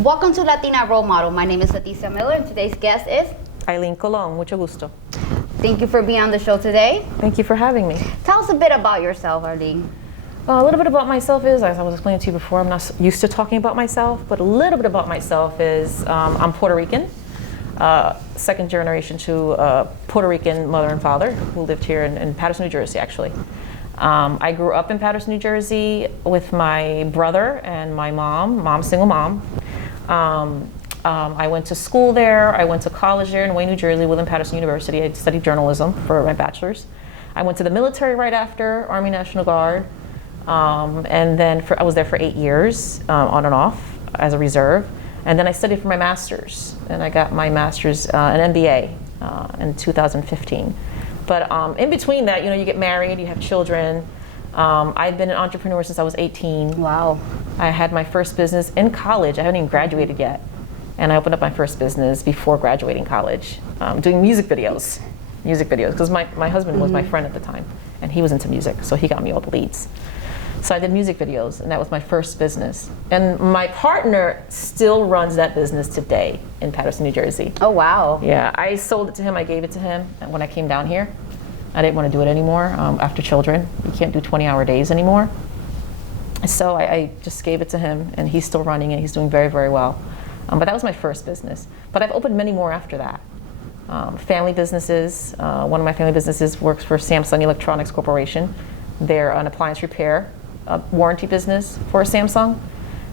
Welcome to Latina Role Model. My name is Leticia Miller, and today's guest is Aileen Colon, mucho gusto. Thank you for being on the show today. Thank you for having me. Tell us a bit about yourself, Aileen. A little bit about myself is, as I was explaining to you before, I'm not used to talking about myself, but a little bit about myself is I'm Puerto Rican, second generation to a Puerto Rican mother and father who lived here in Paterson, New Jersey, actually. I grew up in Paterson, New Jersey with my brother and my mom, single mom. I went to school there. I went to college there in Wayne, New Jersey, within Paterson University. I studied journalism for my bachelor's. I went to the military right after, Army National Guard. And then I was there for 8 years, on and off, as a reserve. And then I studied for my master's, and I got my master's, an MBA, in 2015. But in between that, you get married, you have children. I've been an entrepreneur since I was 18. Wow. I had my first business in college. I haven't even graduated yet. And I opened up my first business before graduating college, doing music videos, because my husband was my friend at the time, and he was into music, so he got me all the leads. So I did music videos, and that was my first business. And my partner still runs that business today in Paterson, New Jersey. Oh, wow. Yeah, I sold it to him, I gave it to him when I came down here. I didn't want to do it anymore after children. You can't do 20-hour days anymore. So I just gave it to him, and he's still running it. He's doing very, very well. But that was my first business. But I've opened many more after that. Family businesses. One of my family businesses works for Samsung Electronics Corporation. They're an appliance repair warranty business for Samsung.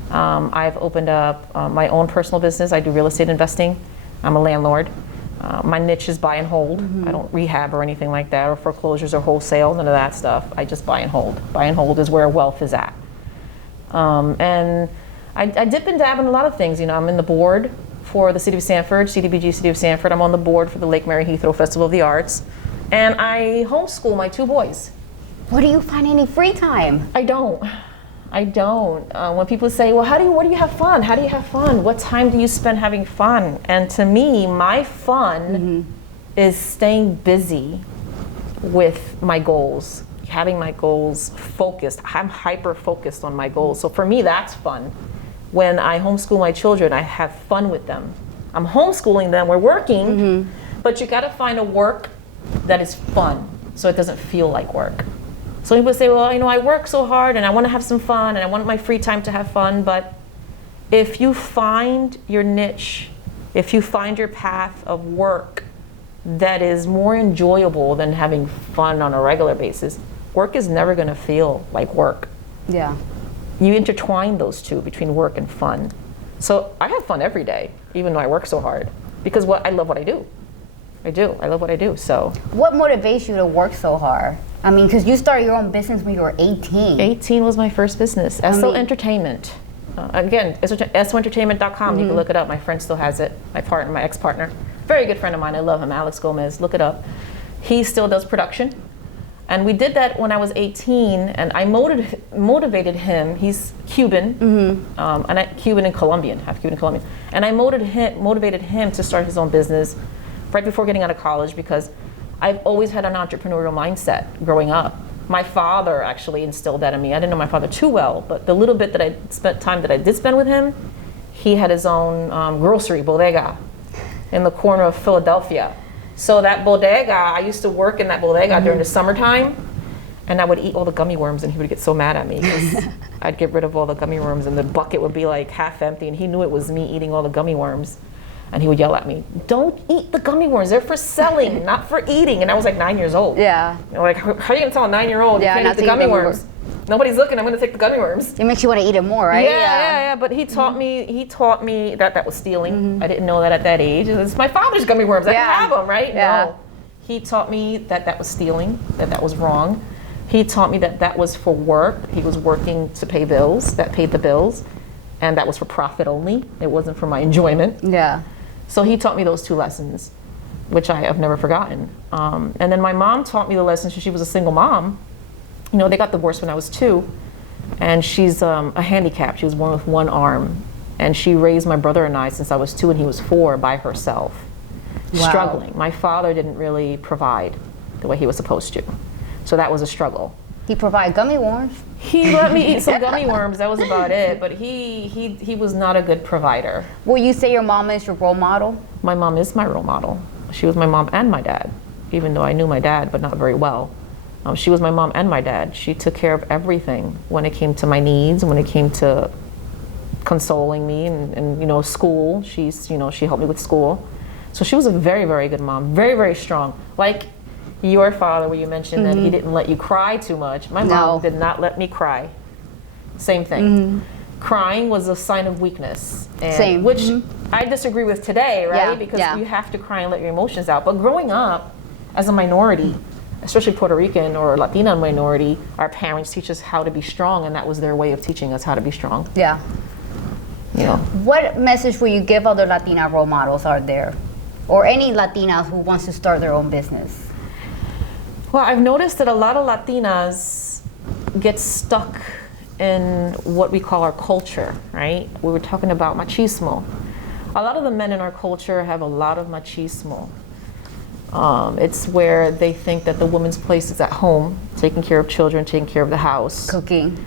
I've opened up my own personal business. I do real estate investing. I'm a landlord. My niche is buy and hold. I don't rehab or anything like that, or foreclosures or wholesale, none of that stuff. I just buy and hold. Buy and hold is where wealth is at. And I dip and dab in a lot of things. I'm in the board for the City of Sanford, CDBG City of Sanford. I'm on the board for the Lake Mary Heathrow Festival of the Arts. And I homeschool my 2 boys. Where do you find any free time? I don't. When people say, well, where do you have fun? How do you have fun? What time do you spend having fun? And to me, my fun is staying busy with my goals, having my goals focused. I'm hyper focused on my goals. So for me, that's fun. When I homeschool my children, I have fun with them. I'm homeschooling them, we're working, but you gotta find a work that is fun so it doesn't feel like work. So people say, well, I work so hard and I want to have some fun and I want my free time to have fun. But if you find your niche, if you find your path of work that is more enjoyable than having fun on a regular basis, work is never going to feel like work. Yeah. You intertwine those two between work and fun. So I have fun every day, even though I work so hard, because I love what I do. I love what I do, so. What motivates you to work so hard? Because you started your own business when you were 18. 18 was my first business, SO Entertainment. Again, SOentertainment.com, you can look it up. My friend still has it, my ex-partner. Very good friend of mine, I love him, Alex Gomez, look it up. He still does production. And we did that when I was 18, and I motivated him. He's Cuban, Cuban and Colombian, half Cuban and Colombian. And I motivated him to start his own business right before getting out of college, because I've always had an entrepreneurial mindset growing up. My father actually instilled that in me. I didn't know my father too well, but the little bit that I did spend with him, he had his own grocery, bodega, in the corner of Philadelphia. So that bodega, I used to work in that bodega during the summertime, and I would eat all the gummy worms, and he would get so mad at me because I'd get rid of all the gummy worms, and the bucket would be like half empty, and he knew it was me eating all the gummy worms. And he would yell at me, "Don't eat the gummy worms. They're for selling, not for eating." And I was like 9 years old. Yeah. How are you gonna tell a 9-year-old you can't eat the gummy worms? Nobody's looking. I'm gonna take the gummy worms. It makes you want to eat it more, right? Yeah. But he taught me that was stealing. I didn't know that at that age. It's my father's gummy worms. I can have them, right? Yeah. No. He taught me that was stealing. That was wrong. He taught me that was for work. He was working to pay bills. That paid the bills, and that was for profit only. It wasn't for my enjoyment. Yeah. So he taught me those 2 lessons, which I have never forgotten. And then my mom taught me the lessons. She was a single mom. They got divorced when I was 2, and she's a handicap. She was born with 1 arm, and she raised my brother and I since I was 2 and he was 4 by herself, struggling. My father didn't really provide the way he was supposed to, so that was a struggle. He provided gummy worms. He let me eat some gummy worms. That was about it. But he was not a good provider. Will you say your mom is your role model? My mom is my role model. She was my mom and my dad, even though I knew my dad, but not very well. She was my mom and my dad. She took care of everything when it came to my needs, when it came to consoling me and school. She helped me with school. So she was a very, very good mom, very, very strong. Like your father, where you mentioned that he didn't let you cry too much. My mom did not let me cry. Same thing. Crying was a sign of weakness. Same. Which I disagree with today, right? Yeah, Because yeah. you have to cry and let your emotions out. But growing up as a minority, especially Puerto Rican or Latina minority, our parents teach us how to be strong, and that was their way of teaching us how to be strong. Yeah. You know. What message will you give other Latina role models out there? Or any Latinas who wants to start their own business? Well, I've noticed that a lot of Latinas get stuck in what we call our culture, right? We were talking about machismo. A lot of the men in our culture have a lot of machismo. It's where they think that the woman's place is at home, taking care of children, taking care of the house. Cooking,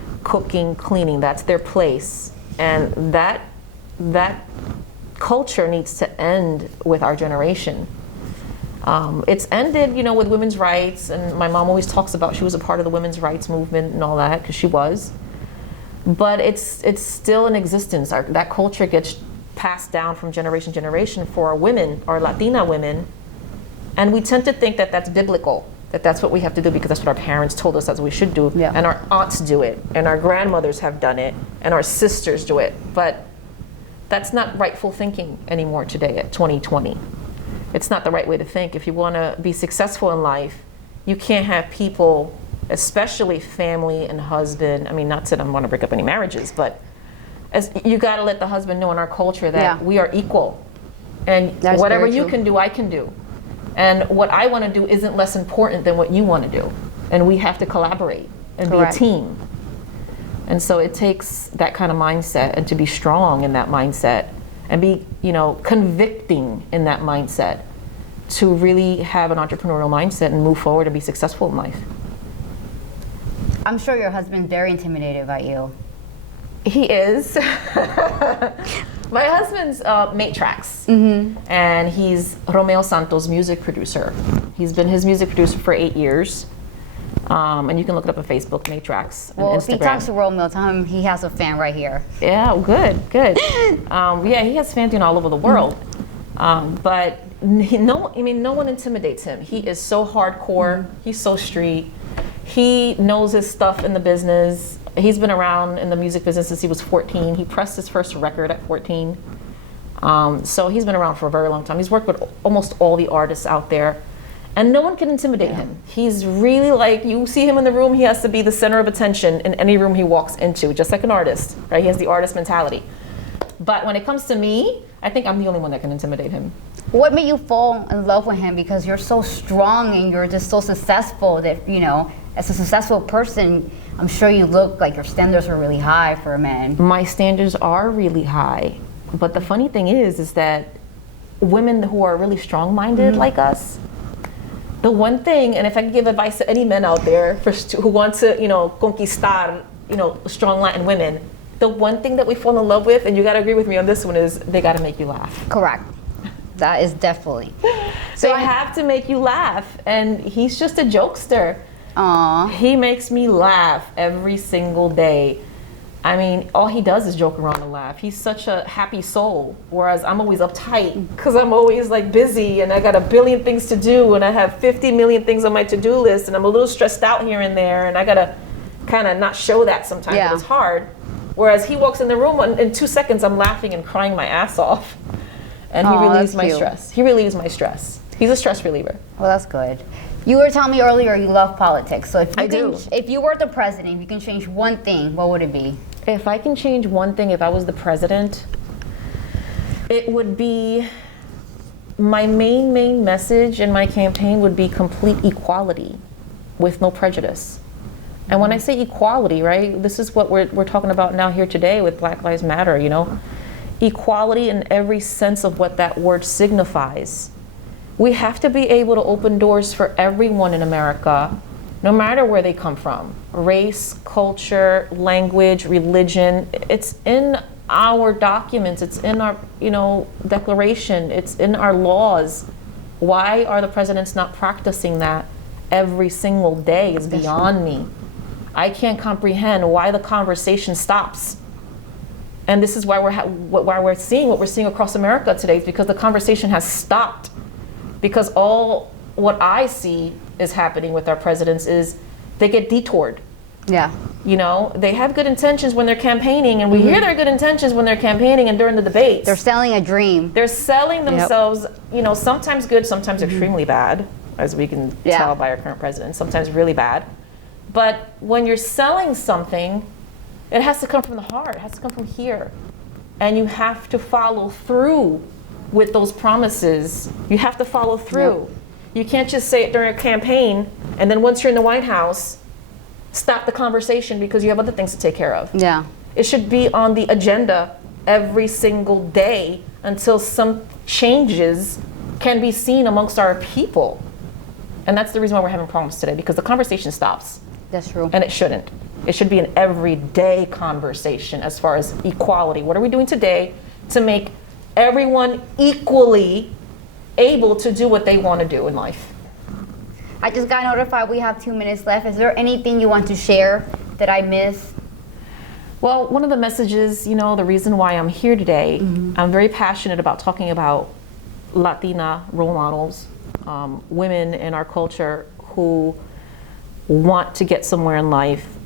cleaning, that's their place. And that culture needs to end with our generation. It's ended, with women's rights, and my mom always talks about she was a part of the women's rights movement and all that, because she was. But it's still in existence. That culture gets passed down from generation to generation for our women, our Latina women, and we tend to think that that's biblical, that that's what we have to do because that's what our parents told us that's what we should do, and our aunts do it, and our grandmothers have done it, and our sisters do it. But that's not rightful thinking anymore today at 2020. It's not the right way to think. If you want to be successful in life, you can't have people, especially family and husband. I mean, not that I want to break up any marriages, but you got to let the husband know in our culture that we are equal. And that's whatever you can do, I can do. And what I want to do isn't less important than what you want to do. And we have to collaborate and be a team. And so it takes that kind of mindset, and to be strong in that mindset and be, convicting in that mindset to really have an entrepreneurial mindset and move forward and be successful in life. I'm sure your husband's very intimidated by you. He is. My husband's Matrix, and he's Romeo Santos' music producer. He's been his music producer for 8 years, and you can look it up on Facebook, Matrix, and well, Instagram. If he talks to Romeo, tell him he has a fan right here. Yeah, good. He has fans all over the world, but no one intimidates him. He is so hardcore. He's so street. He knows his stuff in the business. He's been around in the music business since he was 14. He pressed his first record at 14. So he's been around for a very long time. He's worked with almost all the artists out there. And no one can intimidate him. He's really you see him in the room, he has to be the center of attention in any room he walks into, just like an artist, right? He has the artist mentality. But when it comes to me, I think I'm the only one that can intimidate him. What made you fall in love with him? Because you're so strong and you're just so successful that, as a successful person, I'm sure you look like your standards are really high for a man. My standards are really high. But the funny thing is that women who are really strong-minded like us, the one thing, and if I could give advice to any men out there who want to, conquistar, strong Latin women, the one thing that we fall in love with, and you got to agree with me on this one, is they got to make you laugh. Correct. That is definitely. They have to make you laugh, and he's just a jokester. Aww. He makes me laugh every single day. I mean, all he does is joke around and laugh. He's such a happy soul, whereas I'm always uptight because I'm always busy and I got a billion things to do and I have 50 million things on my to-do list and I'm a little stressed out here and there and I got to kind of not show that sometimes, but it's hard. Whereas he walks in the room and in 2 seconds I'm laughing and crying my ass off. And he relieves my stress. He relieves my stress. He's a stress reliever. Well, that's good. You were telling me earlier you love politics. So if you were the president, if you can change one thing, what would it be? If I can change one thing, if I was the president, it would be my main message in my campaign would be complete equality with no prejudice. And when I say equality, right, this is what we're talking about now here today with Black Lives Matter, equality in every sense of what that word signifies. We have to be able to open doors for everyone in America no matter where they come from, race, culture, language, religion. It's in our documents, it's in our, declaration, it's in our laws. Why are the presidents not practicing that every single day is beyond me. I can't comprehend why the conversation stops. And this is why we're seeing what we're seeing across America today, is because the conversation has stopped. Because all what I see is happening with our presidents is they get detoured. Yeah. They have good intentions when they're campaigning, and we hear their good intentions when they're campaigning and during the debates. They're selling a dream. They're selling themselves, sometimes good, sometimes extremely bad, as we can tell by our current president, sometimes really bad. But when you're selling something, it has to come from the heart, it has to come from here. And you have to follow through with those promises. You have to follow through. Yep. You can't just say it during a campaign, and then once you're in the White House, stop the conversation because you have other things to take care of. Yeah. It should be on the agenda every single day until some changes can be seen amongst our people. And that's the reason why we're having problems today, because the conversation stops. That's true. And it shouldn't. It should be an everyday conversation as far as equality. What are we doing today to make everyone equally able to do what they want to do in life? I just got notified we have 2 minutes left. Is there anything you want to share that I missed? Well, one of the messages, the reason why I'm here today, I'm very passionate about talking about Latina role models, women in our culture who want to get somewhere in life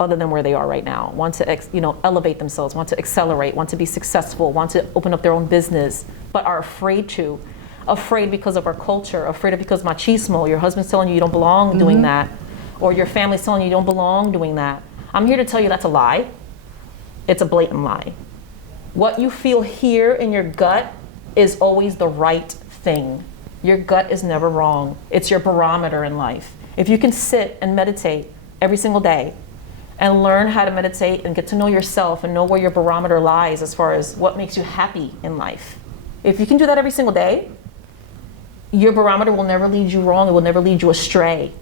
other than where they are right now, want to elevate themselves, want to accelerate, want to be successful, want to open up their own business, but are afraid to. Afraid because of our culture, afraid because machismo, your husband's telling you don't belong doing that, or your family's telling you don't belong doing that. I'm here to tell you that's a lie. It's a blatant lie. What you feel here in your gut is always the right thing. Your gut is never wrong. It's your barometer in life. If you can sit and meditate every single day and learn how to meditate and get to know yourself and know where your barometer lies as far as what makes you happy in life, if you can do that every single day, your barometer will never lead you wrong. It will never lead you astray.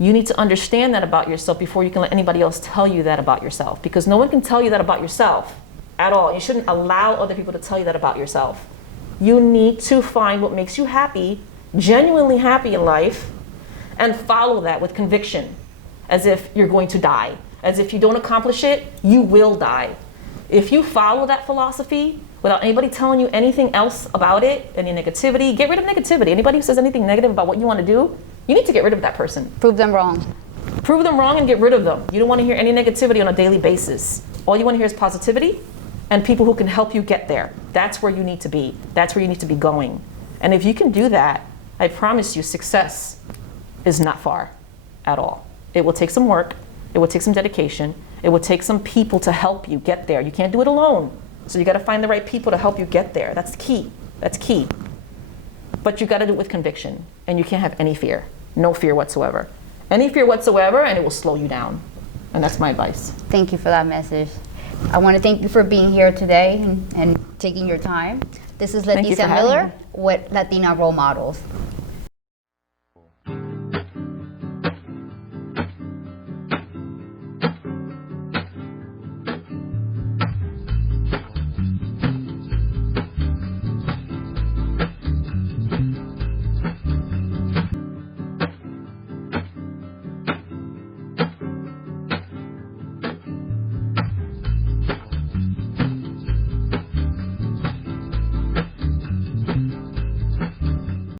You need to understand that about yourself before you can let anybody else tell you that about yourself, because no one can tell you that about yourself at all. You shouldn't allow other people to tell you that about yourself. You need to find what makes you happy, genuinely happy in life, and follow that with conviction, as if you're going to die. As if you don't accomplish it, you will die. If you follow that philosophy without anybody telling you anything else about it, any negativity, get rid of negativity. Anybody who says anything negative about what you want to do, you need to get rid of that person. Prove them wrong. Prove them wrong and get rid of them. You don't want to hear any negativity on a daily basis. All you want to hear is positivity and people who can help you get there. That's where you need to be. That's where you need to be going. And if you can do that, I promise you success is not far at all. It will take some work. It will take some dedication. It will take some people to help you get there. You can't do it alone. So you got to find the right people to help you get there. That's key. That's key. But you got to do it with conviction, and you can't have any fear. No fear whatsoever. Any fear whatsoever, and it will slow you down. And that's my advice. Thank you for that message. I want to thank you for being here today and taking your time. This is Leticia Miller with Latina Role Models.